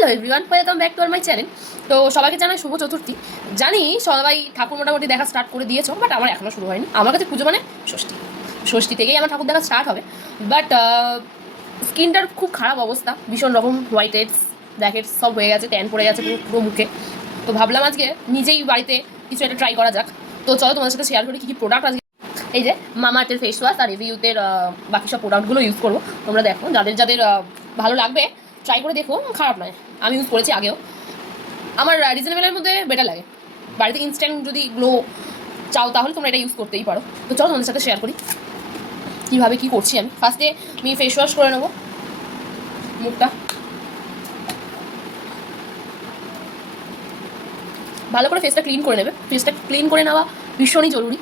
Hello everyone welcome back to our my channel তো সবাইকে জানাই শুভ চতুর্থী। জানি সবাই ঠাকুর মোটামুটি দেখা স্টার্ট করে দিয়েছ বাট আমার এখনও শুরু হয়নি। আমার কাছে পুজো মানে ষষ্ঠী। ষষ্ঠী থেকেই আমার ঠাকুর দেখা স্টার্ট হবে। বাট স্কিনটার খুব খারাপ অবস্থা। ভীষণ রকম হোয়াইট হেডস ব্ল্যাক হেডস সব হয়ে গেছে ট্যান পড়ে গেছে পুরো মুখে। তো ভাবলাম আজকে নিজেই বাড়িতে কিছু একটা ট্রাই করা যাক। তো চলো তোমাদের সাথে শেয়ার করি কী কী প্রোডাক্ট আজকে। এই যে মামা আর্থের ফেস ওয়াশ আর রিভিউতের বাকি সব প্রোডাক্টগুলো ইউজ করব। তোমরা দেখো, যাদের যাদের ভালো লাগবে ট্রাই করে দেখো, খারাপ নয়। আমি ইউজ করেছি আগেও। আমার রিজনেবলের মধ্যে বেটার লাগে। বাড়িতে ইনস্ট্যান্ট যদি গ্লো চাও, তাহলে তোমরা এটা ইউজ করতেই পারো। তো চলো তোমাদের সাথে শেয়ার করি। কীভাবে কী করছি আমি? ফার্স্টে আমি ফেস ওয়াশ করে নেব। মুখটা। ভালো করে ফেসটা ক্লিন করে নেবে। ফেসটা ক্লিন করে নেওয়া ভীষণই জরুরি।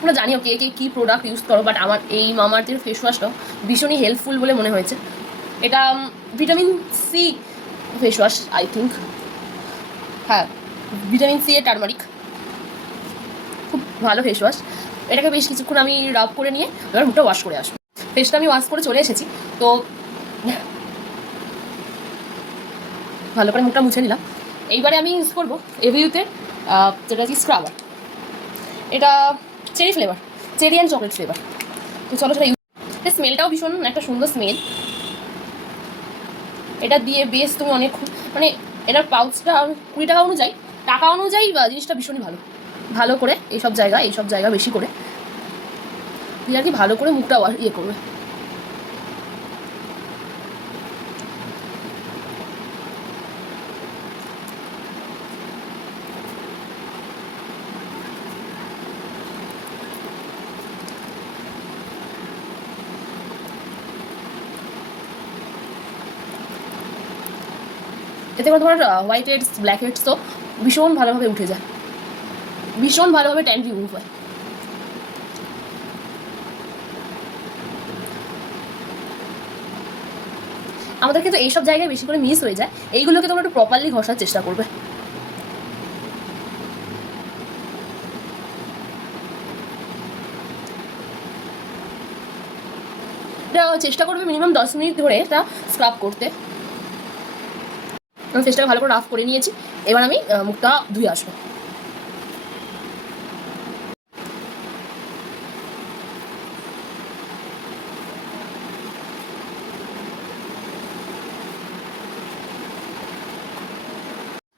তোমরা জানিও কে কে কী প্রোডাক্ট ইউজ করো বাট আমার এই মামার্থের ফেস ওয়াশটা ভীষণই হেল্পফুল বলে মনে হয়েছে। এটা vitamin C face wash I think হ্যাঁ ভিটামিন সি এ টার্মারিক খুব ভালো ফেস ওয়াশ এটাকে বেশ কিছুক্ষণ আমি রাব করে নিয়ে এবার মুখটা ওয়াশ করে আসব। ফেসটা আমি ওয়াশ করে চলে এসেছি, তো ভালো করে মুখটা মুছে নিলাম। এইবারে আমি ইউজ করব এভিউতে যেটা কি স্ক্রাবার এটা cherry flavour cherry and chocolate flavour তো চলো সেটা ইউজ স্মেলটাও ভীষণ একটা সুন্দর স্মেল এটা দিয়ে বেশ তুমি অনেক মানে এটার পাউচটা কুড়ি টাকা অনুযায়ী টাকা অনুযায়ী জিনিসটা ভীষণই ভালো। ভালো করে, এইসব জায়গা এইসব জায়গা বেশি করে। দিয়ে আর কি ভালো করে মুখটা ইয়ে করবে। এতে করে তোমার হোয়াইট হেডস ব্ল্যাক হেডসও ভীষণ ভালোভাবে উঠে যায়। ভীষণ ভালোভাবে ট্যান রিমুভ হয়। আমাদের কিন্তু এইসব জায়গায় বেশি করে মিস হয়ে যায়। এইগুলোকে তোমরা একটু প্রপারলি ঘষার চেষ্টা করবে। চেষ্টা করবে মিনিমাম দশ মিনিট ধরে এটা স্ক্রাব করতে। আমি ফেসটাকে ভালো করে রাফ করে নিয়েছি। এবার আমি মুখটা ধুয়ে আসব।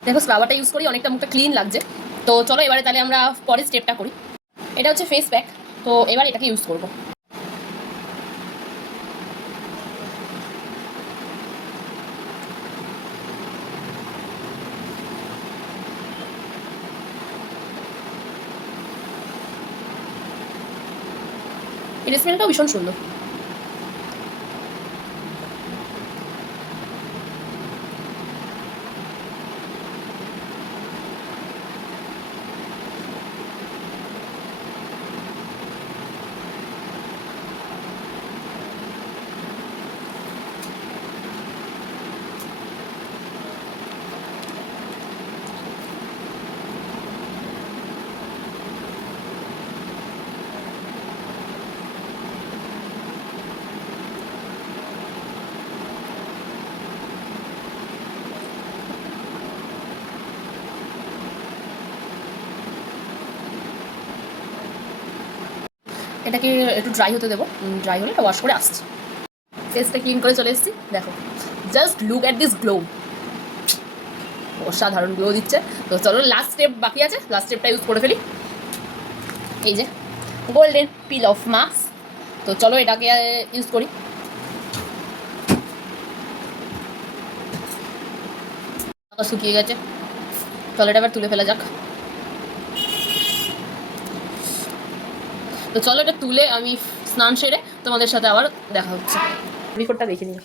দেখো স্ক্রাবারটা ইউজ করি, অনেকটা মুখটা ক্লিন লাগছে। তো চলো, এবারে তাহলে আমরা পরের স্টেপটা করি। এটা হচ্ছে ফেস প্যাক তো এবার এটাকে ইউজ করব। এর স্মেলটাও ভীষণ সুন্দর। এটাকে একটু ড্রাই হতে দেবো। ড্রাই হলে এটা ওয়াশ করে আসছি। ফেসটা ক্লিন করে চলে এসেছি। দেখো just look at this glow অসাধারণ গ্লো দিচ্ছে। তো চলো লাস্ট স্টেপ বাকি আছে। লাস্ট স্টেপটা ইউজ করে ফেলি। এই যে গোল্ডেন পিল অফ মাস্ক তো চলো এটাকে ইউজ করি। শুকিয়ে গেছে। চলো এটা এবার তুলে ফেলা যাক। তো চলো এটা তুলে আমি স্নান সেরে তোমাদের সাথে আবার দেখা হচ্ছে। রিপোর্টটা দেখে নিই।